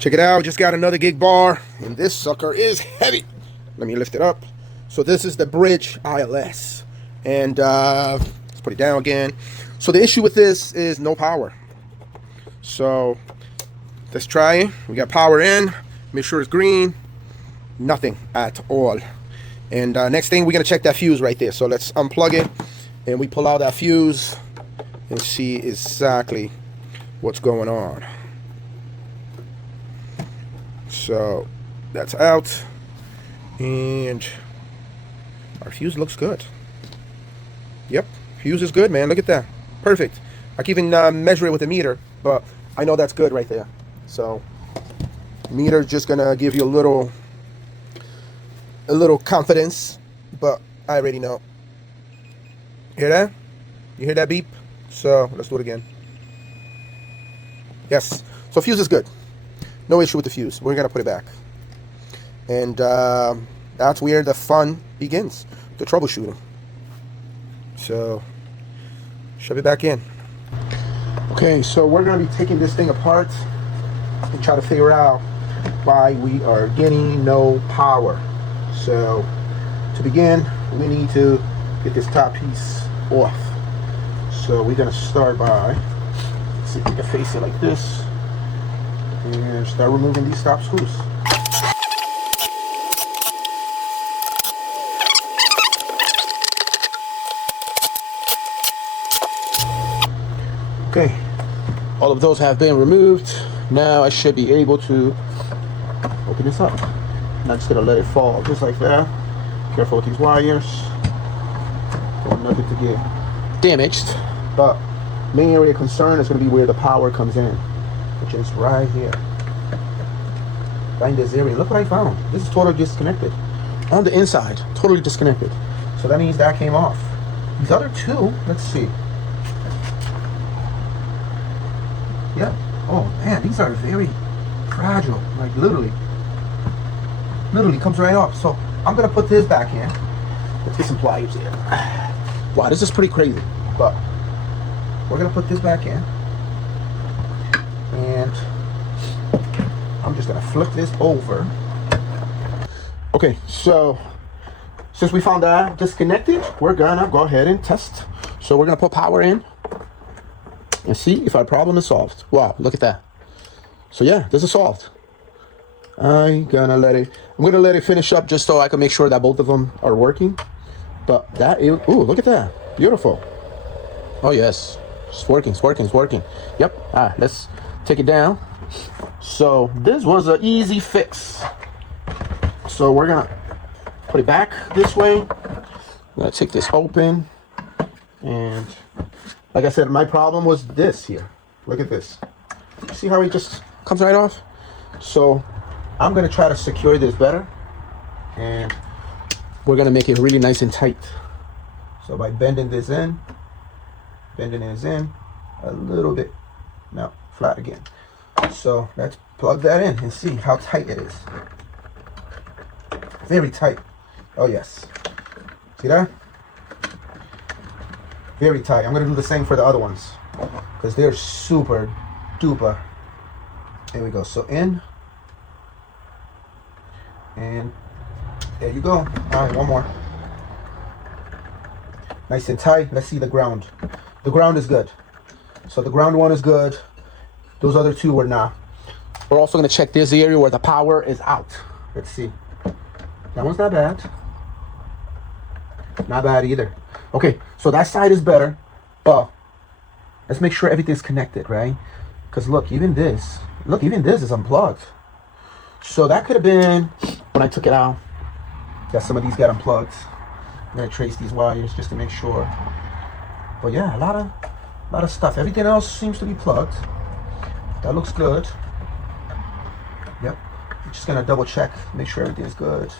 Check it out, just got another GigBAR, and this sucker is heavy. Let me lift it up. So this is the Bridge ILS, and let's put it down again. So the issue with this is no power. So let's try it. We got power in, make sure it's green, nothing at all. And next thing, we're gonna check that fuse right there. So let's unplug it, and we pull out that fuse and see exactly what's going on. So that's out, and our fuse looks good. Yep, fuse is good, man. Look at that, perfect. I can even measure it with a meter, but I know that's good right there. So meter just gonna give you a little confidence, but I already know. Hear that? You hear that beep? So let's do it again. Yes, so fuse is good. No issue with the fuse. We're gonna put it back, and that's where the fun begins, the troubleshooting. So shove it back in. Okay, so we're gonna be taking this thing apart and try to figure out why we are getting no power. So to begin, we need to get this top piece off. So we're gonna start by, let's see if we can face it like this, and start removing these top screws. Okay, all of those have been removed. Now I should be able to open this up. Not just gonna let it fall just like that. Careful with these wires. Don't want nothing to get damaged. But main area of concern is gonna be where the power comes in, which is right here. Right in this area. Look what I found. This is totally disconnected. On the inside, totally disconnected. So that means that came off. These other two, let's see. Yeah. Oh man, these are very fragile. Like literally comes right off. So I'm gonna put this back in. Let's get some pliers in. Wow, this is pretty crazy. But we're gonna put this back in, and I'm just gonna flip this over. Okay, so since we found that disconnected, we're gonna go ahead and test. So we're gonna put power in and see if our problem is solved. Wow, look at that. So yeah, this is solved. I'm gonna let it finish up just so I can make sure that both of them are working. But that is, ooh, look at that, beautiful. Oh yes, it's working, it's working, it's working. Yep. All right, let's take it down. So this was an easy fix. So we're gonna put it back this way. I'm gonna take this open, and like I said, my problem was this here. Look at this. See how it just comes right off? So I'm gonna try to secure this better, and we're gonna make it really nice and tight. So by bending this in a little bit, now flat again. So let's plug that in and see how tight it is. Very tight. Oh yes. See that? Very tight. I'm gonna do the same for the other ones because they're super duper. There we go. So in, and there you go. All right, one more. Nice and tight. Let's see the ground. The ground is good. So the ground one is good. Those other two were not. We're also gonna check this area where the power is out. Let's see. That one's not bad. Not bad either. Okay, so that side is better, but let's make sure everything's connected, right? Because look, even this is unplugged. So that could have been when I took it out that some of these got unplugged. I'm gonna trace these wires just to make sure. But yeah, a lot of stuff. Everything else seems to be plugged. That looks good. Yep. I'm just gonna double check, make sure everything is good.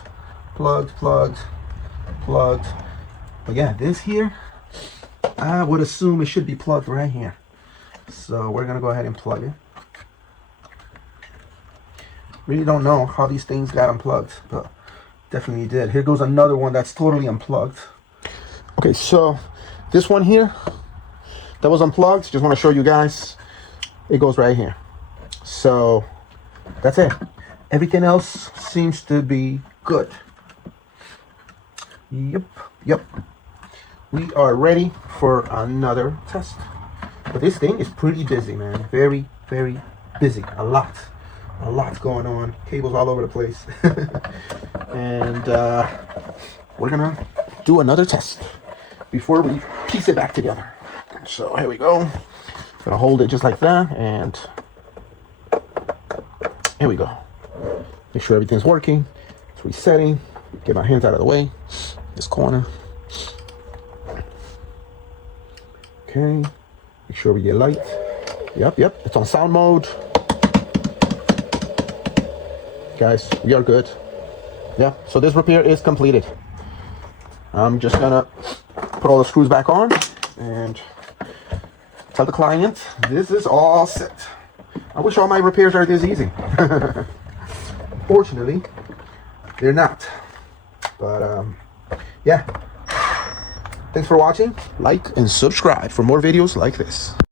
Plugged. But yeah, this here, I would assume it should be plugged right here. So we're gonna go ahead and plug it. Really don't know how these things got unplugged, but definitely did. Here goes another one that's totally unplugged. Okay, so this one here that was unplugged, just want to show you guys, it goes right here. So That's it. Everything else seems to be good. Yep. We are ready for another test. But this thing is pretty busy, man. Very, very busy. A lot going on. Cables all over the place. And we're gonna do another test before we piece it back together. So here we go. Gonna hold it just like that, and here we go. Make sure everything's working. It's resetting. Get my hands out of the way. This corner. Okay. Make sure we get light. Yep. It's on sound mode. Guys, we are good. Yeah, so this repair is completed. I'm just gonna put all the screws back on and tell the client this is all set. I wish all my repairs are this easy. Fortunately, they're not. But yeah. Thanks for watching. Like and subscribe for more videos like this.